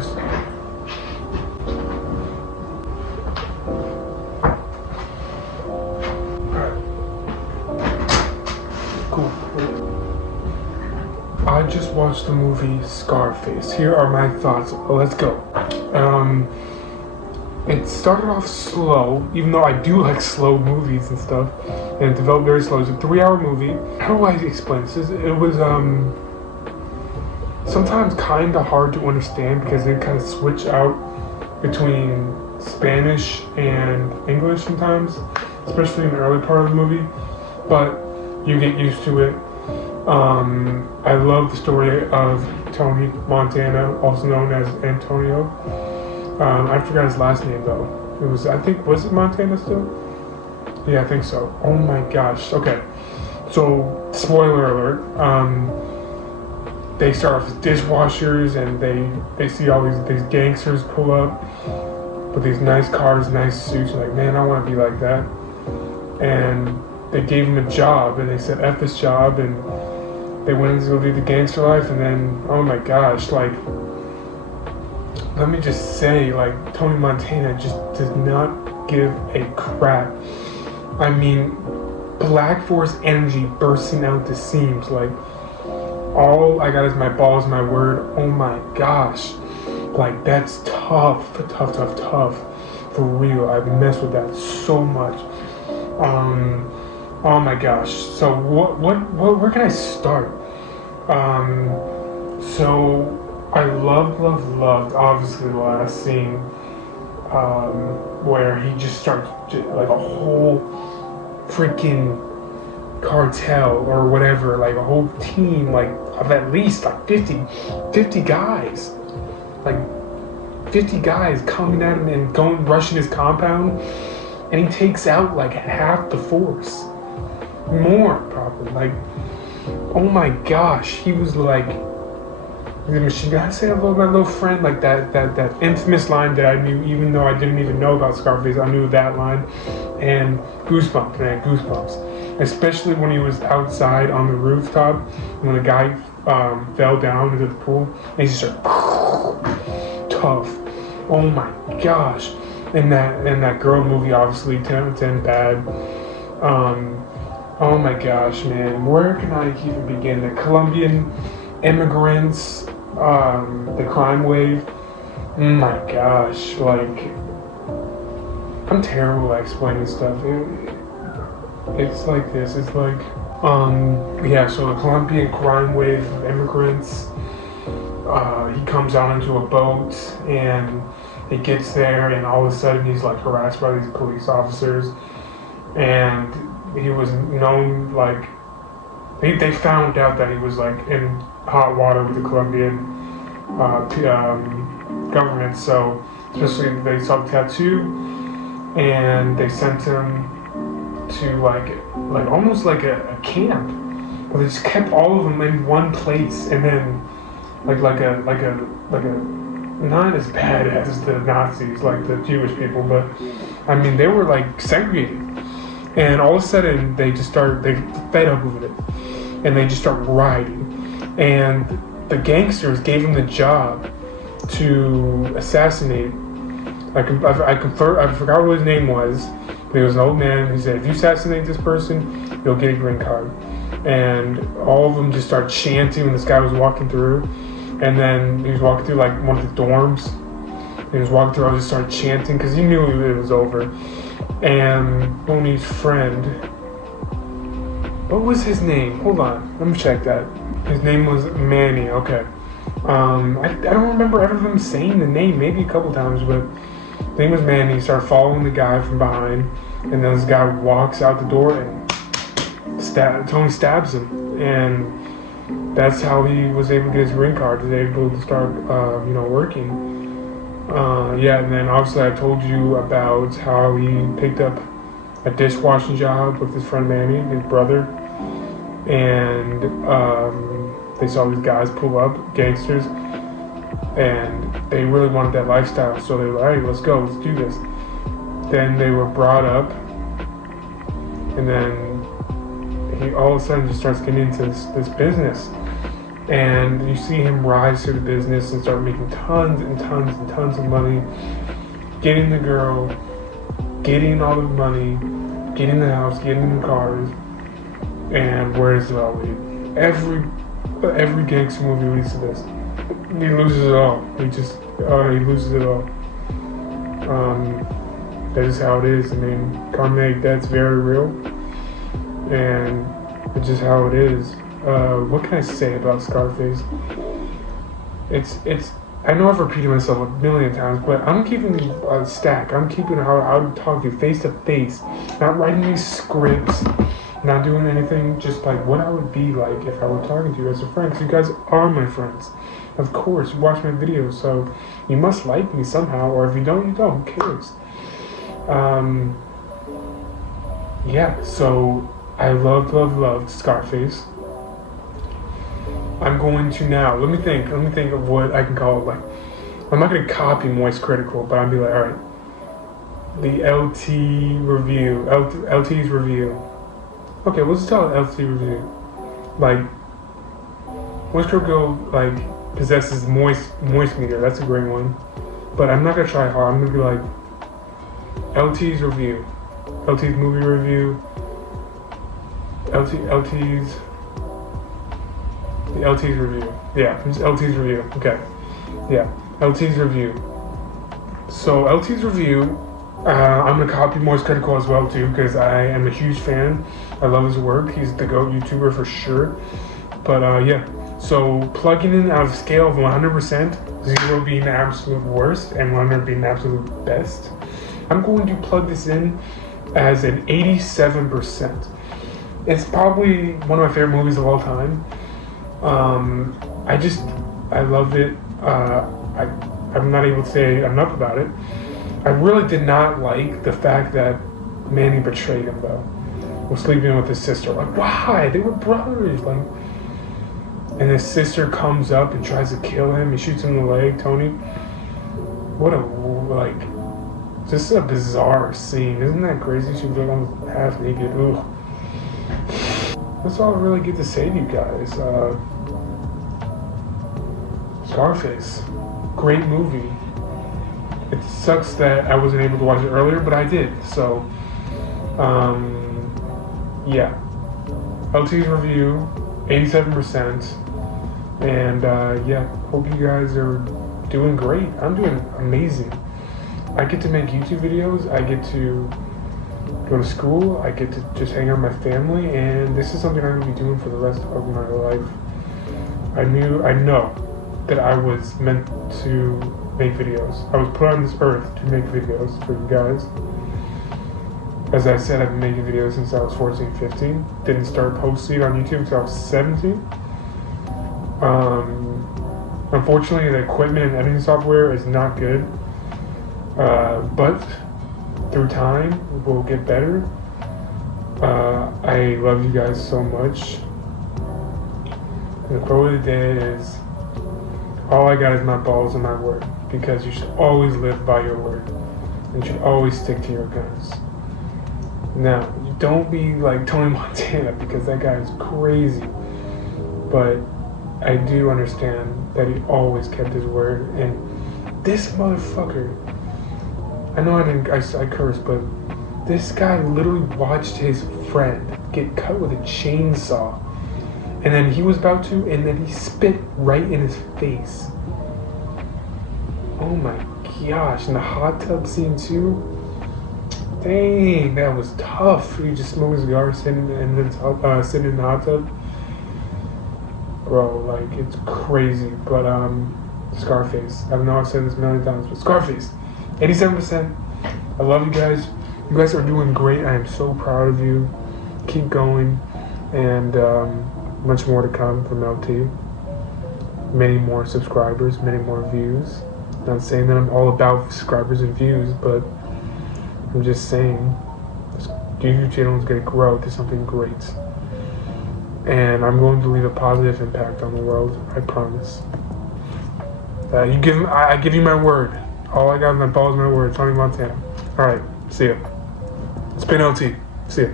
first. Alright. Cool. I just watched the movie ScarFace. Here are my thoughts. Let's go. It started off slow, even though I do like slow movies and stuff, and it developed very slow. It's a 3-hour movie. How do I explain this? It was sometimes kind of hard to understand because they kind of switch out between Spanish and English sometimes, especially in the early part of the movie, but you get used to it. I love the story of Tony Montana, also known as Antonio. I forgot his last name though. Was it Montana still? Yeah, I think so. Oh my gosh. Okay. So, spoiler alert. They start off as dishwashers and they see all these gangsters pull up with these nice cars, nice suits. Like, man, I want to be like that. And they gave him a job and they said, F this job, and they went to go do the gangster life, and then, oh my gosh, like, let me just say, like, Tony Montana just does not give a crap. I mean, Black Force energy bursting out the seams, like, all I got is my balls, my word. Oh my gosh, like, that's tough, for real. I've messed with that so much. Oh my gosh. So where can I start? So I loved obviously the last scene where he just starts like a whole freaking cartel or whatever, like a whole team, like of at least like 50 guys, like 50 guys coming at him and rushing his compound, and he takes out like half the force, more probably. Like, oh my gosh, he was like the machine gun. I say hello, my little friend, like that infamous line that I knew, even though I didn't even know about ScarFace. I knew that line, and goosebumps, man, goosebumps. Especially when he was outside on the rooftop, when the guy fell down into the pool, and he just started tough. Oh my gosh. And that girl movie, obviously 10 out of 10 bad. Oh my gosh, man, where can I even begin? The Colombian immigrants, the crime wave. Oh my gosh, like, I'm terrible at explaining stuff. It's like this. It's like, yeah. So the Colombian crime wave of immigrants. He comes out into a boat and he gets there, and all of a sudden he's like harassed by these police officers, and he was known, like, they found out that he was like in hot water with the Colombian government. So especially they saw the tattoo, and they sent him to like almost like a camp where they just kept all of them in one place, and then like a not as bad as the Nazis, like the Jewish people, but I mean they were like segregated, and all of a sudden they fed up with it, and they just start rioting, and the gangsters gave him the job to assassinate. I forgot what his name was. There was an old man who said, if you assassinate this person, you'll get a green card. And all of them just started chanting when this guy was walking through. And then he was walking through like one of the dorms. He was walking through, I just started chanting because he knew it was over. And Tony's friend, what was his name? Hold on, let me check that. His name was Manny, okay. I don't remember ever them saying the name, maybe a couple times, but his name was Manny. He started following the guy from behind, and then this guy walks out the door and Tony stabs him, and that's how he was able to get his green card. He was able to start, working. Yeah, and then obviously I told you about how he picked up a dishwashing job with his friend Manny, his brother, and they saw these guys pull up, gangsters, and they really wanted that lifestyle, so they were like, hey, let's go, let's do this. Then they were brought up, and then he all of a sudden just starts getting into this business, And you see him rise to the business and start making tons and tons and tons of money, getting the girl, getting all the money, getting the house, getting the cars. And where does it all lead? Every gangster movie leads to this. He loses it all. He loses it all. That is how it is. I mean, karmic debt's very real, and it's just how it is. What can I say about ScarFace? It's. I know I've repeated myself a million times, but I'm keeping a stack. I'm keeping how I would talk to you face to face, not writing these scripts, not doing anything. Just like what I would be like if I were talking to you as a friend. Because you guys are my friends. Of course, you watch my videos, so you must like me somehow. Or if you don't, you don't. Who cares? Yeah. So I love ScarFace. I'm going to now, let me think of what I can call it. Like, I'm not going to copy Moist Critical, but I'll be like, alright, the LT review, LT's review. Okay, let's tell it LT review. Like, Moist Critical, like, possesses moist meter, that's a great one. But I'm not going to try hard, I'm going to be like, LT's review, LT's movie review, LT's review. Yeah, it's LT's review. Okay. Yeah, LT's review. So LT's review, I'm gonna copy Moist Critical as well too, because I am a huge fan. I love his work. He's the GOAT YouTuber for sure. But yeah, so plugging in out of scale of 100%, 0 being the absolute worst and 100 being the absolute best, I'm going to plug this in as an 87%. It's probably one of my favorite movies of all time. I love it. I'm not able to say enough about it. I really did not like the fact that Manny betrayed him though. Was sleeping with his sister. Like, why? They were brothers. Like, and his sister comes up and tries to kill him. He shoots him in the leg, Tony. What a, like, this is a bizarre scene. Isn't that crazy? She was like almost half naked. Ugh. That's all I really get to say to you guys. ScarFace, great movie. It sucks that I wasn't able to watch it earlier, but I did. So, yeah. LT's review, 87%. And yeah, hope you guys are doing great. I'm doing amazing. I get to make YouTube videos. I get to go to school. I get to just hang out with my family, and this is something I'm gonna be doing for the rest of my life. I know that I was meant to make videos. I was put on this earth to make videos for you guys. As I said, I've been making videos since I was 14, 15. Didn't start posting on YouTube until I was 17. Unfortunately, the equipment and editing software is not good. But through time, we'll get better. I love you guys so much. And the quote of the day is, all I got is my balls and my word, because you should always live by your word. And you should always stick to your guns. Now, you don't be like Tony Montana, because that guy is crazy. But I do understand that he always kept his word. And this motherfucker, I know I cursed, but this guy literally watched his friend get cut with a chainsaw. And then he was about to, and then he spit right in his face. Oh my gosh, and the hot tub scene too. Dang, that was tough. He just smoked a cigar sitting in the hot tub. Bro, like, it's crazy. But ScarFace. I know I've said this a million times, but ScarFace, 87%. I love you guys. You guys are doing great. I am so proud of you. Keep going, and much more to come from LT. Many more subscribers, many more views. Not saying that I'm all about subscribers and views, but I'm just saying this YouTube channel is going to grow to something great. And I'm going to leave a positive impact on the world, I promise. I give you my word. All I got is my balls and my word. Tony Montana. Alright, see ya. It's been LT. See ya.